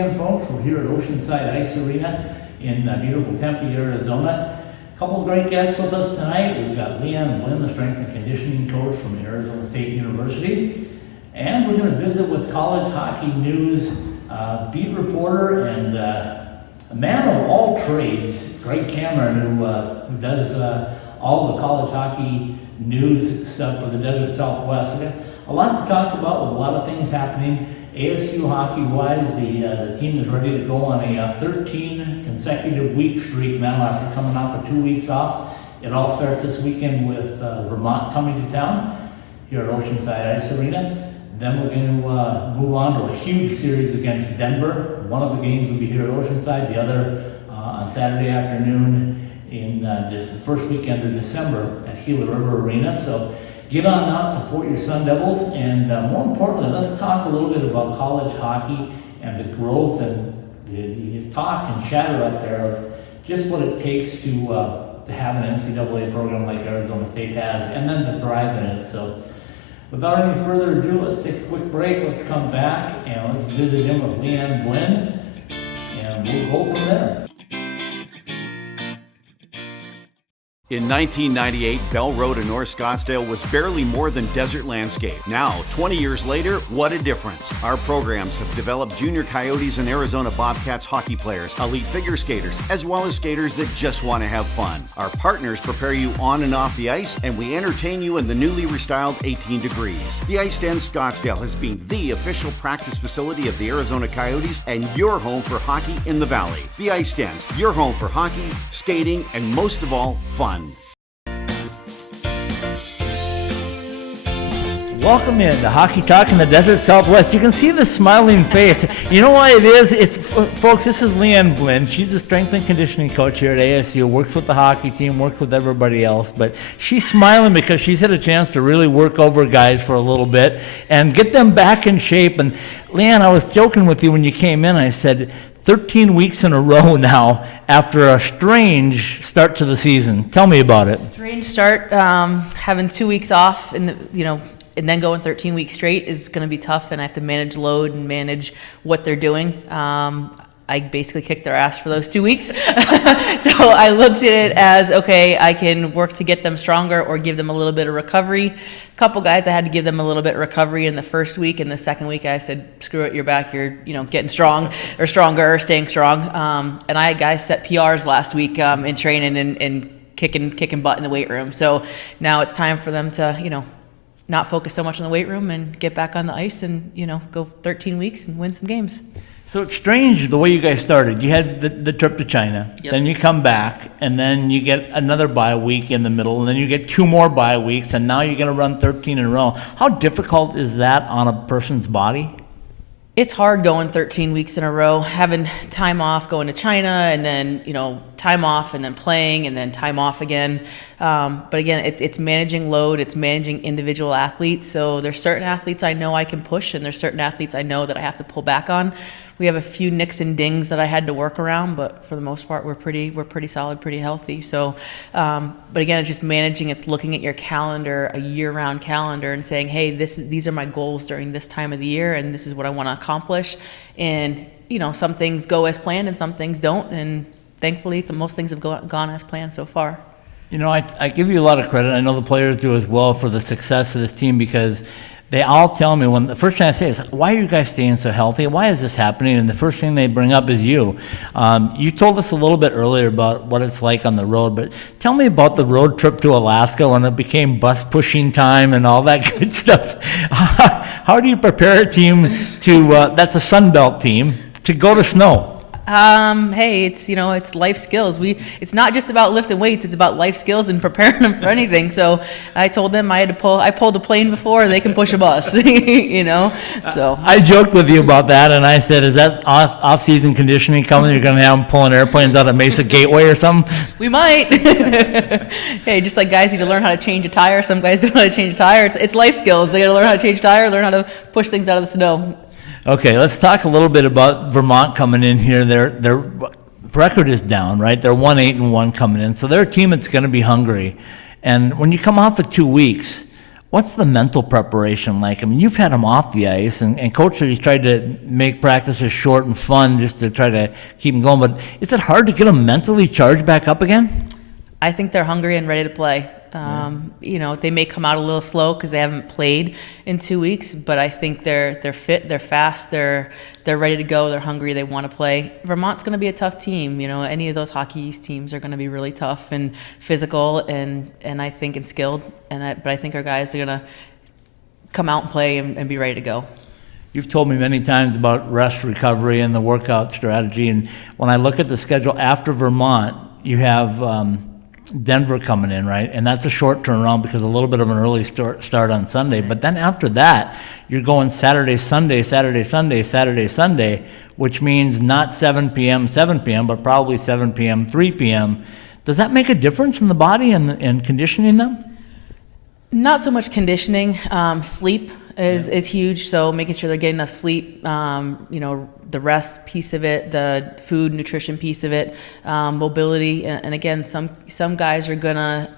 weekend, folks. We're here at Oceanside Ice Arena in beautiful Tempe, Arizona. A couple of great guests with us tonight. We've got Liane Blyn, the strength and conditioning coach from Arizona State University. And we're going to visit with college hockey news beat reporter and a man of all trades, Greg Cameron, who does all the college hockey news stuff for the Desert Southwest. We got a lot to talk about with a lot of things happening. ASU hockey-wise, the team is ready to go on a 13 consecutive week streak now after coming off of 2 weeks off. It all starts this weekend with Vermont coming to town here at Oceanside Ice Arena. Then we're going to move on to a huge series against Denver. One of the games will be here at Oceanside, the other on Saturday afternoon in the first weekend of December at Gila River Arena. So get on out, support your Sun Devils, and more importantly, let's talk a little bit about college hockey and the growth and the talk and chatter up there of just what it takes to have an NCAA program like Arizona State has, and then to thrive in it. So without any further ado, let's take a quick break. Let's come back and let's visit him with Liane Blyn, and we'll go from there. In 1998, Bell Road in North Scottsdale was barely more than desert landscape. Now, 20 years later, what a difference. Our programs have developed junior Coyotes and Arizona Bobcats hockey players, elite figure skaters, as well as skaters that just want to have fun. Our partners prepare you on and off the ice, and we entertain you in the newly restyled 18 Degrees. The Ice Den Scottsdale has been the official practice facility of the Arizona Coyotes and your home for hockey in the Valley. The Ice Den, your home for hockey, skating, and most of all, fun. Welcome in to Hockey Talk in the Desert Southwest. You can see the smiling face. You know why it is? It's folks, this is Liane Blyn. She's a strength and conditioning coach here at ASU, works with the hockey team, works with everybody else, but she's smiling because she's had a chance to really work over guys for a little bit and get them back in shape. And Liane, I was joking with you when you came in. I said 13 weeks in a row now after a strange start to the season. Tell me about it. Strange start, having 2 weeks off and then going 13 weeks straight is going to be tough, and I have to manage load and manage what they're doing. I basically kicked their ass for those 2 weeks. So I looked at it as, okay, I can work to get them stronger or give them a little bit of recovery. A couple guys, I had to give them a little bit of recovery in the first week. And the second week, I said, screw it, you're back. You're getting strong or stronger or staying strong. And I had guys set PRs last week in training and kicking butt in the weight room. So now it's time for them to, not focus so much on the weight room and get back on the ice and, go 13 weeks and win some games. So it's strange the way you guys started. You had the trip to China, Yep. Then you come back, and then you get another bye week in the middle, and then you get 2 more bye weeks, and now you're going to run 13 in a row. How difficult is that on a person's body? It's hard going 13 weeks in a row, having time off, going to China, and then, time off, and then playing, and then time off again. But again, it's managing load, it's managing individual athletes. So there's certain athletes I know I can push, and there's certain athletes I know that I have to pull back on. We have a few nicks and dings that I had to work around, but for the most part, we're pretty solid, pretty healthy. So, but again, it's just managing. It's looking at your calendar, a year-round calendar, and saying, hey, these are my goals during this time of the year, and this is what I want to accomplish. And some things go as planned, and some things don't. And thankfully, most things have gone as planned so far. I give you a lot of credit. I know the players do as well for the success of this team because they all tell me the first thing I say is, why are you guys staying so healthy? Why is this happening? And the first thing they bring up is you. You told us a little bit earlier about what it's like on the road, but tell me about the road trip to Alaska when it became bus pushing time and all that good stuff. How do you prepare a team that's a Sun Belt team, to go to snow? Hey, it's life skills. It's not just about lifting weights, it's about life skills and preparing them for anything. So I told them I pulled a plane before, they can push a bus, so. I joked with you about that, and I said, is that off-season conditioning coming? You're going to have them pulling airplanes out of Mesa Gateway or something? We might. Hey, just like guys need to learn how to change a tire, some guys don't know how to change a tire. It's life skills. They got to learn how to change a tire, learn how to push things out of the snow. Okay, let's talk a little bit about Vermont coming in here. Their record is down, right? They're 1-8-1 coming in, so they're a team that's going to be hungry. And when you come off of 2 weeks, What's the mental preparation like? I mean, you've had them off the ice, and Coach has tried to make practices short and fun just to try to keep them going, but is it hard to get them mentally charged back up again? I think they're hungry and ready to play. They may come out a little slow because they haven't played in 2 weeks, but I think they're fit, they're fast, they're ready to go, they're hungry, they want to play. Vermont's going to be a tough team. Any of those Hockey East teams are going to be really tough and physical and I think and skilled. But I think our guys are going to come out and play and be ready to go. You've told me many times about rest, recovery, and the workout strategy. And when I look at the schedule after Vermont, you have Denver coming in, right? And that's a short turnaround because a little bit of an early start on Sunday. But then after that, you're going Saturday, Sunday, Saturday, Sunday, Saturday, Sunday, which means not 7 p.m., but probably 7 p.m., 3 p.m. Does that make a difference in the body and conditioning them? Not so much conditioning. Sleep is huge. So making sure they're getting enough sleep, the rest piece of it, the food, nutrition piece of it, mobility. And again, some guys are going to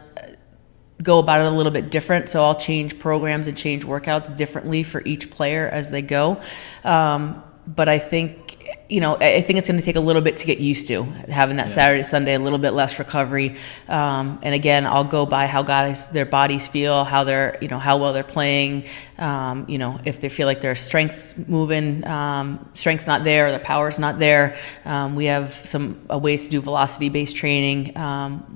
go about it a little bit different. So I'll change programs and change workouts differently for each player as they go. But I think it's going to take a little bit to get used to having that Saturday, Sunday, a little bit less recovery. And again, I'll go by how guys, their bodies feel, how they're, how well they're playing. If they feel like their strength's moving, strength's not there, or their power's not there. We have some ways to do velocity-based training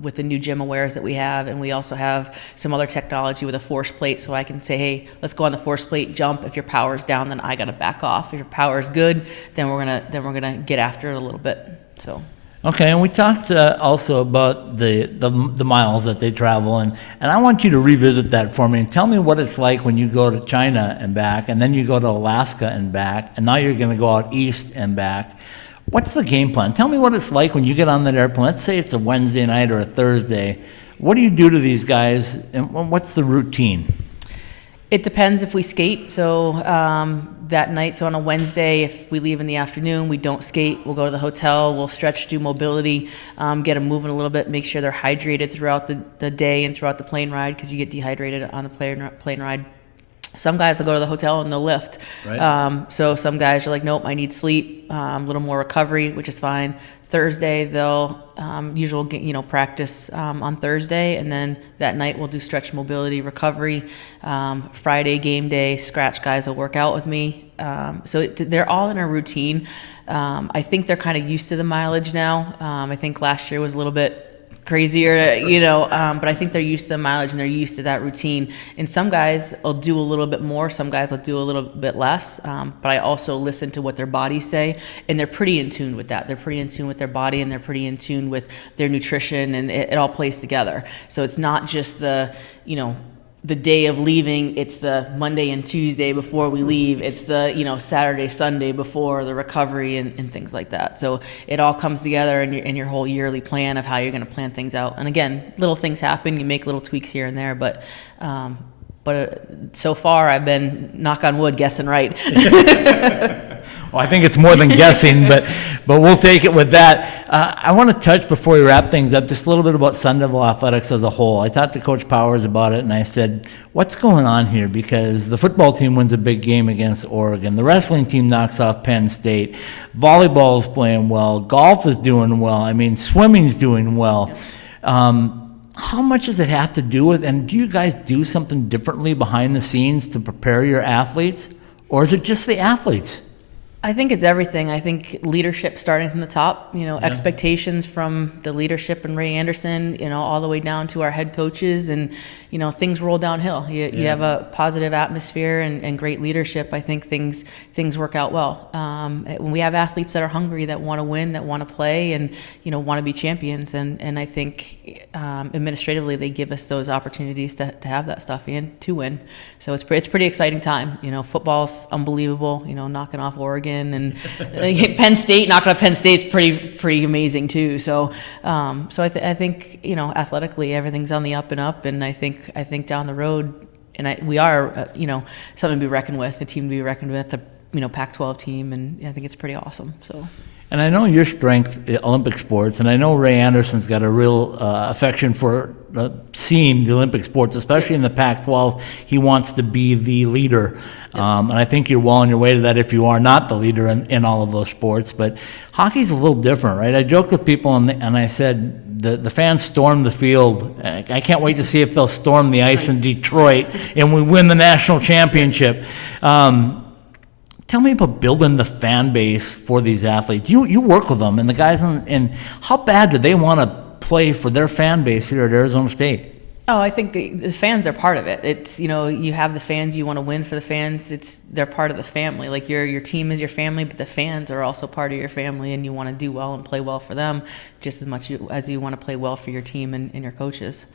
with the new gym awares that we have, and we also have some other technology with a force plate, so I can say, hey, let's go on the force plate, jump. If your power's down, then I got to back off. If your power's good, then we're gonna get after it a little bit. So. Okay, and we talked also about the miles that they travel, and I want you to revisit that for me and tell me what it's like when you go to China and back, and then you go to Alaska and back, and now you're going to go out east and back. What's the game plan? Tell me what it's like when you get on that airplane. Let's say it's a Wednesday night or a Thursday. What do you do to these guys, and what's the routine? It depends if we skate. So that night, so on a Wednesday, if we leave in the afternoon, we don't skate. We'll go to the hotel, we'll stretch, do mobility, get them moving a little bit, make sure they're hydrated throughout the day and throughout the plane ride, because you get dehydrated on the plane ride. Some guys will go to the hotel and they'll lift. Right. So some guys are like, nope, I need sleep, a little more recovery, which is fine. Thursday, they'll practice on Thursday, and then that night we'll do stretch, mobility, recovery. Friday, game day, scratch guys will work out with me. So they're all in a routine. I think they're kind of used to the mileage now. I think last year was a little bit crazier, but I think they're used to the mileage and they're used to that routine. And some guys will do a little bit more, some guys will do a little bit less, but I also listen to what their bodies say, and they're pretty in tune with that. They're pretty in tune with their body, and they're pretty in tune with their nutrition, and it all plays together. So it's not just the day of leaving, it's the Monday and Tuesday before we leave, it's the Saturday, Sunday before the recovery and things like that. So it all comes together in your whole yearly plan of how you're going to plan things out. And again, little things happen, you make little tweaks here and there, but so far I've been, knock on wood, guessing right. Well, I think it's more than guessing, but we'll take it with that. I want to touch, before we wrap things up, just a little bit about Sun Devil Athletics as a whole. I talked to Coach Powers about it, and I said, what's going on here? Because the football team wins a big game against Oregon. The wrestling team knocks off Penn State. Volleyball is playing well. Golf is doing well. I mean, swimming's doing well. How much does it have to do with, and do you guys do something differently behind the scenes to prepare your athletes? Or is it just the athletes? I think it's everything. I think leadership starting from the top, expectations from the leadership and Ray Anderson, all the way down to our head coaches, and, things roll downhill. You have a positive atmosphere and great leadership. I think things work out well. When we have athletes that are hungry, that want to win, that want to play, and, want to be champions. And I think administratively they give us those opportunities to have that stuff and to win. So it's pretty exciting time. Football's unbelievable, knocking off Oregon, and Penn State, knocking off Penn State's pretty amazing too. So I think athletically everything's on the up and up, and I think down the road, and we are something to be reckoned with, a team to be reckoned with, a Pac-12 team, and I think it's pretty awesome. So. And I know your strength is Olympic sports, and I know Ray Anderson's got a real affection for seeing the Olympic sports, especially in the Pac-12. He wants to be the leader. And I think you're well on your way to that if you are not the leader in all of those sports. But hockey's a little different, right? I joked with people and I said the fans stormed the field. I can't wait to see if they'll storm the ice in Detroit and we win the national championship. Tell me about building the fan base for these athletes. You work with them and the guys, and how bad do they want to play for their fan base here at Arizona State? Oh, I think the fans are part of it. It's, you have the fans, you want to win for the fans. They're part of the family. Like your team is your family, but the fans are also part of your family, and you want to do well and play well for them just as much as you want to play well for your team and your coaches.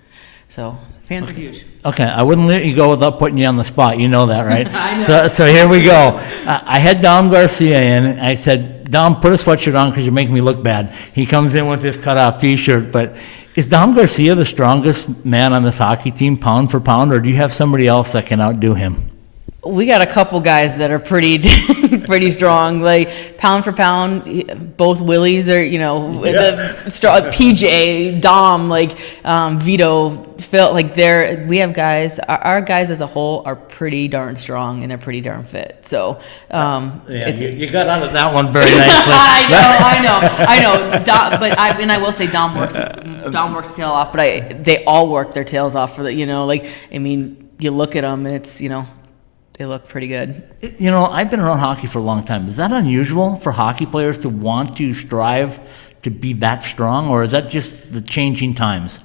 So fans are huge. Okay, I wouldn't let you go without putting you on the spot. You know that, right? I know. So here we go. I had Dom Garcia in. I said, Dom, put a sweatshirt on because you're making me look bad. He comes in with this cutoff T-shirt, but is Dom Garcia the strongest man on this hockey team, pound for pound, or do you have somebody else that can outdo him? We got a couple guys that are pretty pretty strong, like pound for pound. Both Willies are, the strong. PJ, Dom, Vito, Phil. We have guys. Our guys as a whole are pretty darn strong and they're pretty darn fit. So you got out of that one very nicely. I know. Dom, but I will say Dom works his tail off, but they all work their tails off for the. You look at them and it's they look pretty good. I've been around hockey for a long time. Is that unusual for hockey players to want to strive to be that strong, or is that just the changing times?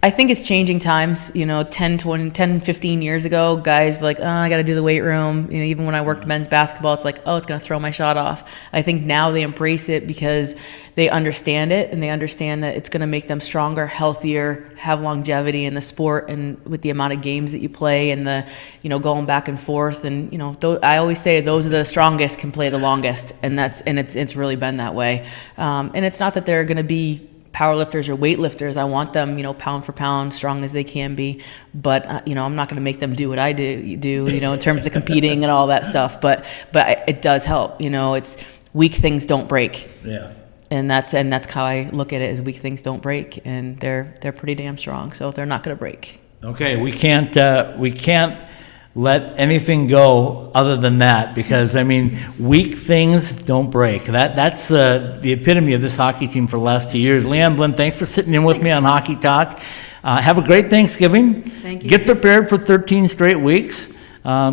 I think it's changing times. 10, 15 years ago, guys I got to do the weight room. Even when I worked men's basketball, it's like, it's going to throw my shot off. I think now they embrace it because they understand it, and they understand that it's going to make them stronger, healthier, have longevity in the sport, and with the amount of games that you play and the, going back and forth. And, I always say those are the strongest can play the longest, and it's really been that way. And it's not that they're going to be powerlifters or weightlifters. I want them, pound for pound, strong as they can be. But I'm not going to make them do what I do, in terms of competing and all that stuff. But it does help. It's weak things don't break. Yeah. And that's how I look at it: is weak things don't break, and they're pretty damn strong, so they're not going to break. Okay, we can't let anything go other than that, because weak things don't break. That's the epitome of this hockey team for the last 2 years. Liane Blyn, thanks for sitting in with me on Hockey Talk. Have a great Thanksgiving. Thank you. Get prepared for 13 straight weeks.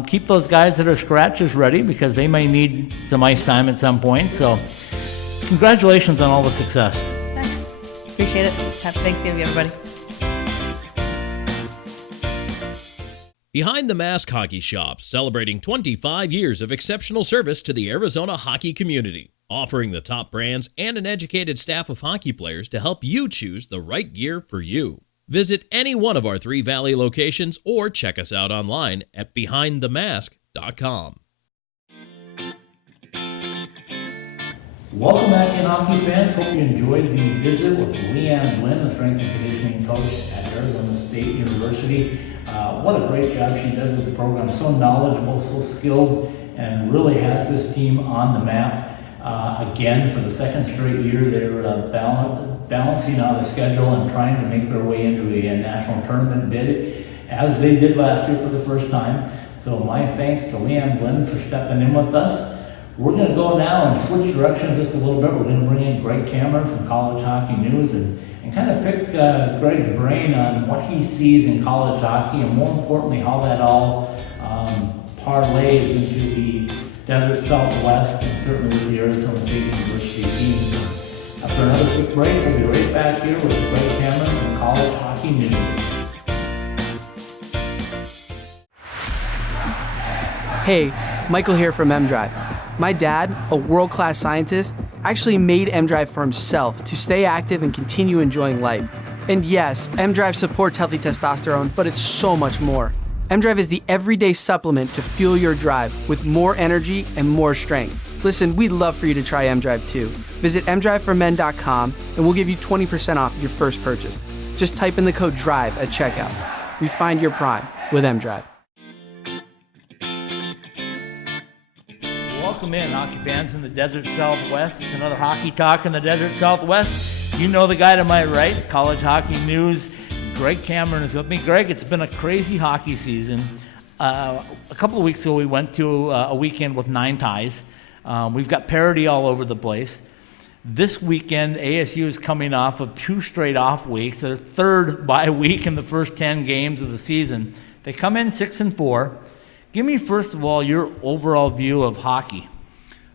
Keep those guys that are scratches ready, because they may need some ice time at some point. So congratulations on all the success. Thanks. Appreciate it. Happy Thanksgiving, everybody. Behind the Mask Hockey Shop, celebrating 25 years of exceptional service to the Arizona hockey community, offering the top brands and an educated staff of hockey players to help you choose the right gear for you. Visit any one of our 3 Valley locations or check us out online at behindthemask.com. Welcome back in, hockey fans. Hope you enjoyed the visit with Liane Blyn, the strength and conditioning coach at Arizona State University. What a great job she does with the program. So knowledgeable, so skilled, and really has this team on the map. Again, for the second straight year, they're balancing out a schedule and trying to make their way into a national tournament bid, as they did last year for the first time. So my thanks to Liane Blyn for stepping in with us. We're going to go now and switch directions just a little bit. We're going to bring in Greg Cameron from College Hockey News and kind of pick Greg's brain on what he sees in college hockey, and more importantly, how that all parlays into the Desert Southwest and certainly with the Arizona State University team. After another quick break, we'll be right back here with Greg Cameron from College Hockey News. Hey, Michael here from M-Drive. My dad, a world-class scientist, actually made M-Drive for himself to stay active and continue enjoying life. And yes, M-Drive supports healthy testosterone, but it's so much more. M-Drive is the everyday supplement to fuel your drive with more energy and more strength. Listen, we'd love for you to try M-Drive too. Visit mdriveformen.com and we'll give you 20% off your first purchase. Just type in the code DRIVE at checkout. Refine your prime with M-Drive. welcome in hockey fans in the Desert Southwest. It's another Hockey Talk in the Desert Southwest. You know the guy to my right, College Hockey News. Greg Cameron is with me. Greg, it's been a crazy hockey season. A couple of weeks ago, we went to a weekend with 9 ties. We've got parity all over the place. This weekend, ASU is coming off of 2 straight off weeks, their 3rd bye week in the first 10 games of the season. They come in 6-4. Give me, first of all, your overall view of hockey.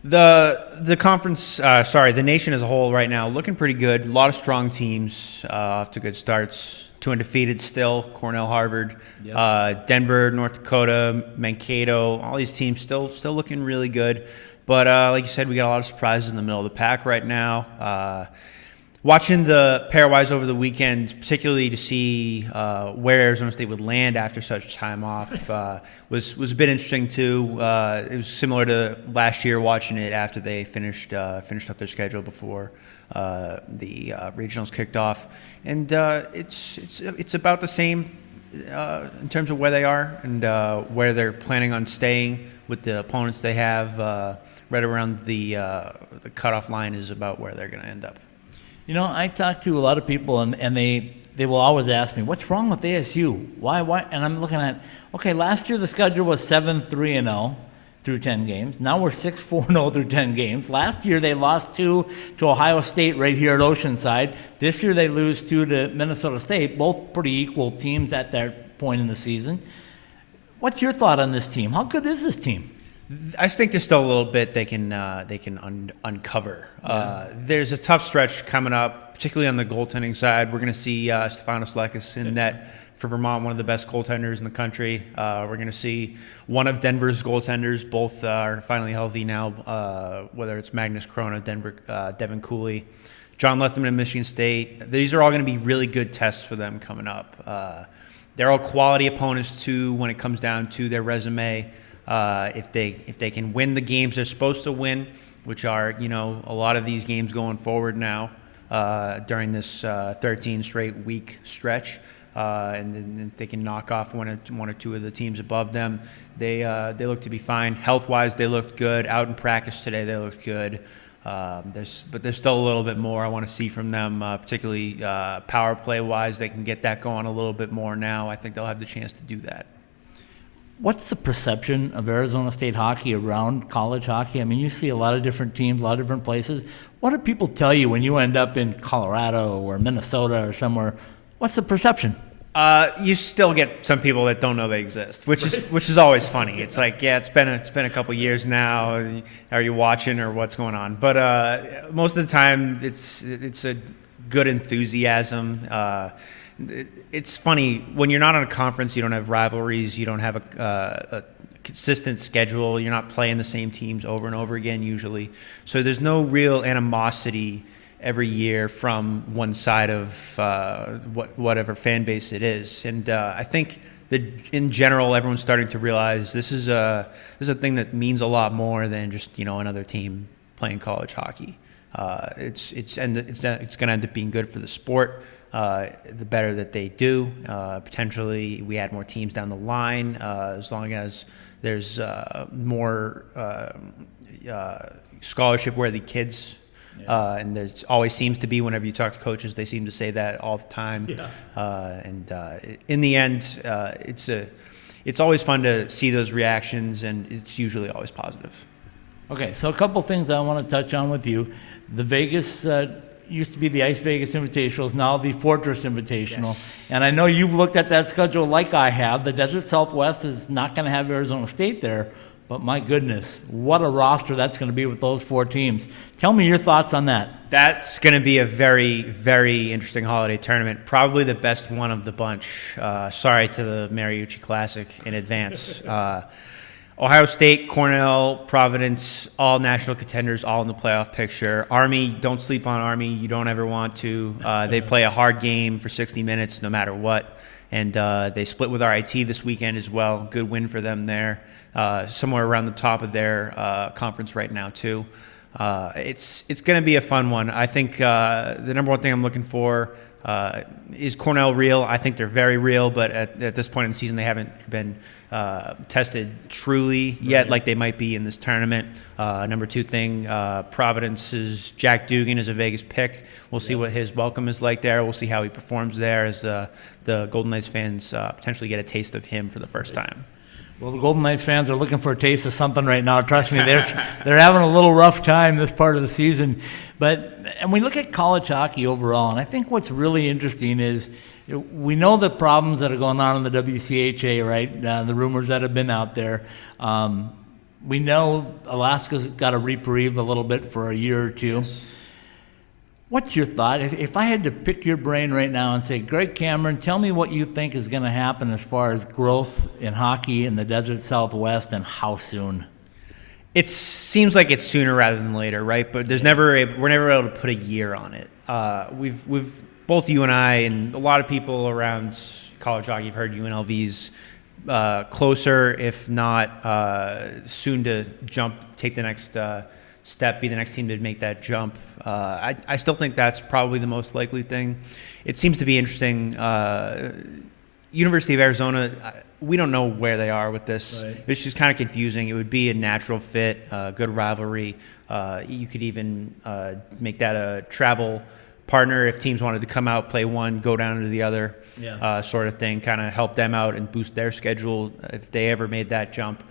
The conference, the nation as a whole right now looking pretty good. A lot of strong teams off to good starts. 2 undefeated still. Cornell, Harvard, Denver, North Dakota, Mankato. All these teams still looking really good. But like you said, we got a lot of surprises in the middle of the pack right now. Watching the pairwise over the weekend, particularly to see where Arizona State would land after such time off, was a bit interesting too. It was similar to last year watching it after they finished up their schedule before the regionals kicked off, and it's about the same in terms of where they are and where they're planning on staying with the opponents they have. Right around the cutoff line is about where they're going to end up. You know, I talk to a lot of people, and they will always ask me, what's wrong with ASU? Why? And I'm looking at, okay, last year the schedule was 7-3-0 through 10 games. Now we're 6-4-0 through 10 games. Last year they lost 2 to Ohio State right here at Oceanside. This year they lose 2 to Minnesota State, both pretty equal teams at that point in the season. What's your thought on this team? How good is this team? I think there's still a little bit they can uncover. Yeah. There's a tough stretch coming up, particularly on the goaltending side. We're going to see Stefanos Lekis in net for Vermont, one of the best goaltenders in the country. We're going to see one of Denver's goaltenders. Both are finally healthy now, whether it's Magnus Corona, Devin Cooley, John Letham at Michigan State. These are all going to be really good tests for them coming up. They're all quality opponents, too, when it comes down to their resume. If they can win the games they're supposed to win, which are, a lot of these games going forward now during this 13 straight week stretch, and then if they can knock off one or two of the teams above them, they look to be fine. Health-wise, they looked good. Out in practice today, they looked good. But there's still a little bit more I want to see from them, particularly power play-wise. They can get that going a little bit more now. I think they'll have the chance to do that. What's the perception of Arizona State hockey around college hockey? I mean, you see a lot of different teams, a lot of different places. What do people tell you when you end up in Colorado or Minnesota or somewhere? What's the perception? You still get some people that don't know they exist, which is always funny. It's like, yeah, it's been a couple years now. Are you watching or what's going on? But most of the time, it's a good enthusiasm. It's funny when you're not on a conference, you don't have rivalries, you don't have a consistent schedule, you're not playing the same teams over and over again usually. So there's no real animosity every year from one side of whatever fan base it is. And I think that in general, everyone's starting to realize this is a thing that means a lot more than just another team playing college hockey. It's going to end up being good for the sport. The better that they do, potentially we add more teams down the line, as long as there's more scholarship-worthy kids. And there always seems to be, whenever you talk to coaches, they seem to say that all the time. Yeah. In the end, it's always fun to see those reactions, and it's usually always positive. Okay, so a couple things I want to touch on with you. The Vegas used to be the Ice Vegas Invitational, is now the Fortress Invitational. Yes. And I know you've looked at that schedule like I have. The Desert Southwest is not going to have Arizona State there, but my goodness, what a roster that's going to be with those 4 teams. Tell me your thoughts on that. That's going to be a very, very interesting holiday tournament. Probably the best one of the bunch. Sorry to the Mariucci Classic in advance. Ohio State, Cornell, Providence, all national contenders, all in the playoff picture. Army, don't sleep on Army. You don't ever want to. They play a hard game for 60 minutes no matter what. And they split with RIT this weekend as well. Good win for them there. Somewhere around the top of their conference right now, too. It's going to be a fun one. I think the number one thing I'm looking for Is Cornell real? I think they're very real, but at this point in the season, they haven't been tested truly yet, like they might be in this tournament. Number two thing, Providence's Jack Dugan is a Vegas pick. We'll see what his welcome is like there. We'll see how he performs there as the Golden Knights fans potentially get a taste of him for the first time. Well, the Golden Knights fans are looking for a taste of something right now. Trust me, they're having a little rough time this part of the season. And we look at college hockey overall, and I think what's really interesting is we know the problems that are going on in the WCHA, right? The rumors that have been out there. We know Alaska's got a reprieve a little bit for a year or two. Yes. What's your thought? If I had to pick your brain right now and say, Greg Cameron, tell me what you think is going to happen as far as growth in hockey in the Desert Southwest, and how soon? It seems like it's sooner rather than later, right? But we're never able to put a year on it. We've both you and I and a lot of people around college hockey have heard UNLV's closer, if not soon to take the next step, be the next team to make that jump. I still think that's probably the most likely thing. It seems to be interesting. University of Arizona, we don't know where they are with this. Right. It's just kind of confusing. It would be a natural fit, good rivalry. You could even make that a travel partner if teams wanted to come out, play one, go down to the other, sort of thing, kind of help them out and boost their schedule if they ever made that jump.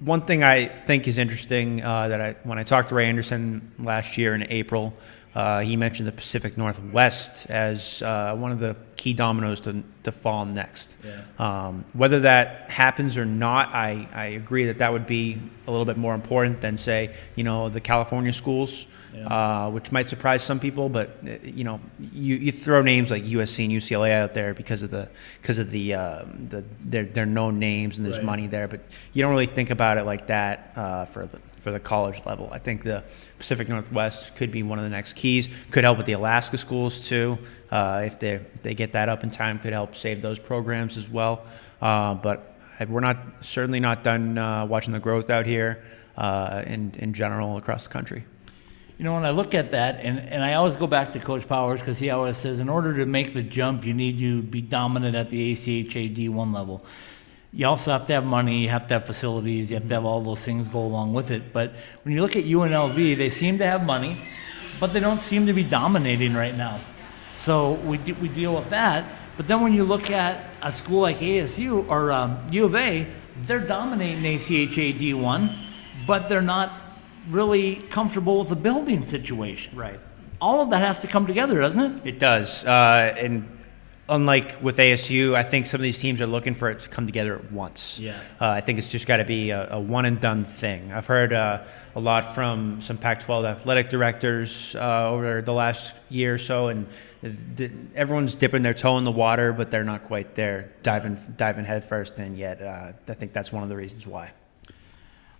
One thing I think is interesting when I talked to Ray Anderson last year in April, he mentioned the Pacific Northwest as one of the key dominoes to fall next. Yeah. Whether that happens or not, I agree that would be a little bit more important than, say, the California schools, which might surprise some people. But you throw names like USC and UCLA out there because of their known names and there's money there, but you don't really think about it like that for the college level. I think the Pacific Northwest could be one of the next keys. Could help with the Alaska schools too. If they get that up in time, could help save those programs as well. But we're certainly not done watching the growth out here in general across the country. When I look at that, and I always go back to Coach Powers because he always says, in order to make the jump, you need to be dominant at the ACHA D1 level. You also have to have money, you have to have facilities, you have to have all those things go along with it. But when you look at UNLV, they seem to have money, but they don't seem to be dominating right now. So we deal with that. But then when you look at a school like ASU or U of A, they're dominating ACHA D1, but they're not really comfortable with the building situation. Right. All of that has to come together, doesn't it? It does. And unlike with ASU, I think some of these teams are looking for it to come together at once. Yeah. I think it's just got to be a one and done thing. I've heard a lot from some Pac-12 athletic directors over the last year or so, and everyone's dipping their toe in the water, but they're not quite there, diving head first in yet. I think that's one of the reasons why.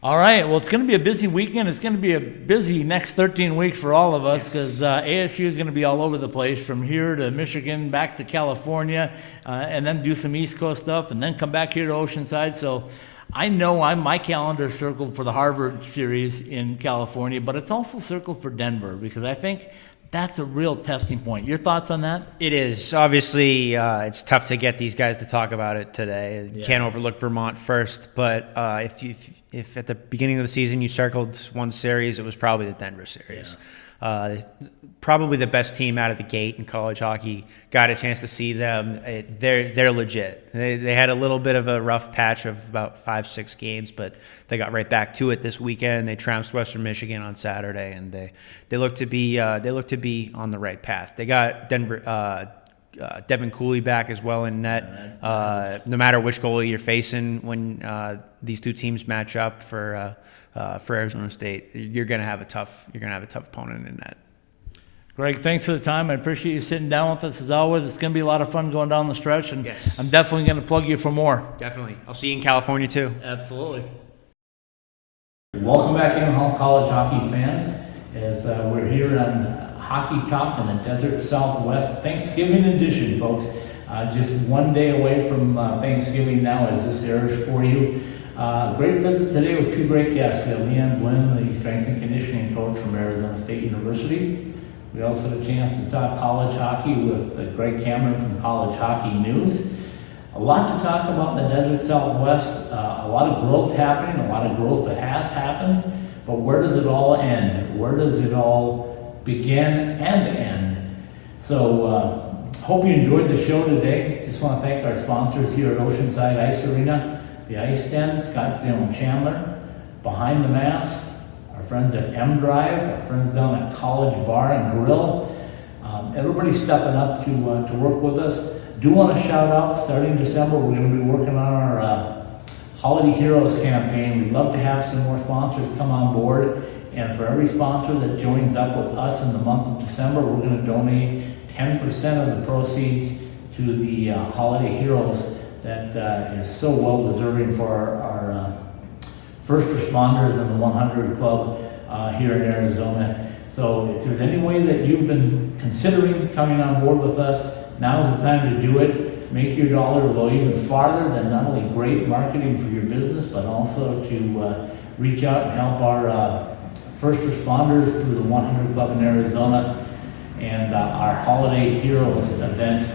All right. Well, it's going to be a busy weekend. It's going to be a busy next 13 weeks for all of us because ASU is going to be all over the place, from here to Michigan, back to California, and then do some East Coast stuff, and then come back here to Oceanside. So I know my calendar is circled for the Harvard series in California, but it's also circled for Denver because I think that's a real testing point. Your thoughts on that? It is. Obviously, it's tough to get these guys to talk about it today. You can't overlook Vermont first, but if at the beginning of the season you circled one series, it was probably the Denver series. Yeah. Probably the best team out of the gate in college hockey. Got a chance to see them. They're legit. They had a little bit of a rough patch of about 5-6 games, but they got right back to it this weekend. They trounced Western Michigan on Saturday, and they look to be on the right path. They got Devin Cooley back as well in net. No matter which goalie you're facing when these two teams match up for Arizona State, you're gonna have a tough opponent in net. Greg, thanks for the time. I appreciate you sitting down with us as always. It's going to be a lot of fun going down the stretch, and yes, I'm definitely going to plug you for more. Definitely. I'll see you in California too. Absolutely. Welcome back in, home college hockey fans, as we're here on Hockey Talk in the Desert Southwest. Thanksgiving edition, folks. Just one day away from Thanksgiving now as this airs for you. Great visit today with two great guests. We have Liane Blyn, the strength and conditioning coach from Arizona State University. We also had a chance to talk college hockey with Greg Cameron from College Hockey News. A lot to talk about in the Desert Southwest, a lot of growth happening, a lot of growth that has happened, but where does it all end? Where does it all begin and end? So, hope you enjoyed the show today. Just want to thank our sponsors here at Oceanside Ice Arena, the Ice Den, Scottsdale and Chandler, Behind the Mask, our friends at M Drive, our friends down at College Bar and Grill. Everybody's stepping up to work with us. Do want to shout out, starting December, we're going to be working on our Holiday Heroes campaign. We'd love to have some more sponsors come on board. And for every sponsor that joins up with us in the month of December, we're going to donate 10% of the proceeds to the Holiday Heroes that is so well deserving for our first responders in the 100 Club here in Arizona. So if there's any way that you've been considering coming on board with us, now's the time to do it. Make your dollar go even farther than not only great marketing for your business, but also to reach out and help our first responders through the 100 Club in Arizona and our Holiday Heroes event.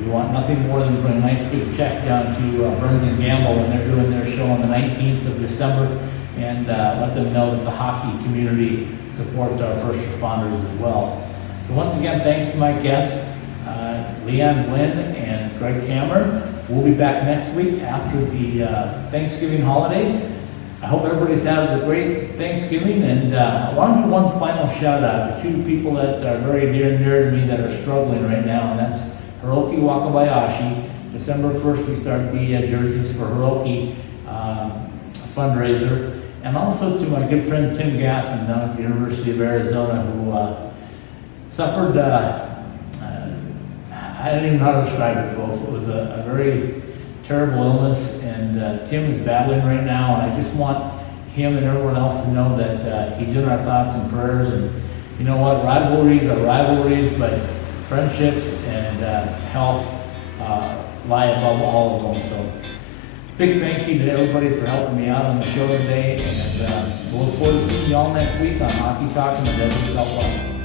We want nothing more than to bring a nice big check down to Burns & Gamble when they're doing their show on the 19th of December and let them know that the hockey community supports our first responders as well. So once again, thanks to my guests, Liane Blyn and Greg Cameron. We'll be back next week after the Thanksgiving holiday. I hope everybody has a great Thanksgiving, and I want to do one final shout out to two people that are very near and dear to me that are struggling right now, and that's Hiroki Wakabayashi. December 1st we start the jerseys for Hiroki fundraiser, and also to my good friend Tim Gasson down at the University of Arizona who suffered, I don't even know how to describe it, folks. It was a very terrible illness, and Tim is battling right now, and I just want him and everyone else to know that he's in our thoughts and prayers. And you know what, rivalries are rivalries, but friendships and health lie above all of them. So big thank you to everybody for helping me out on the show today, and we'll look forward to seeing you all next week on Hockey Talk in the Desert Southwest.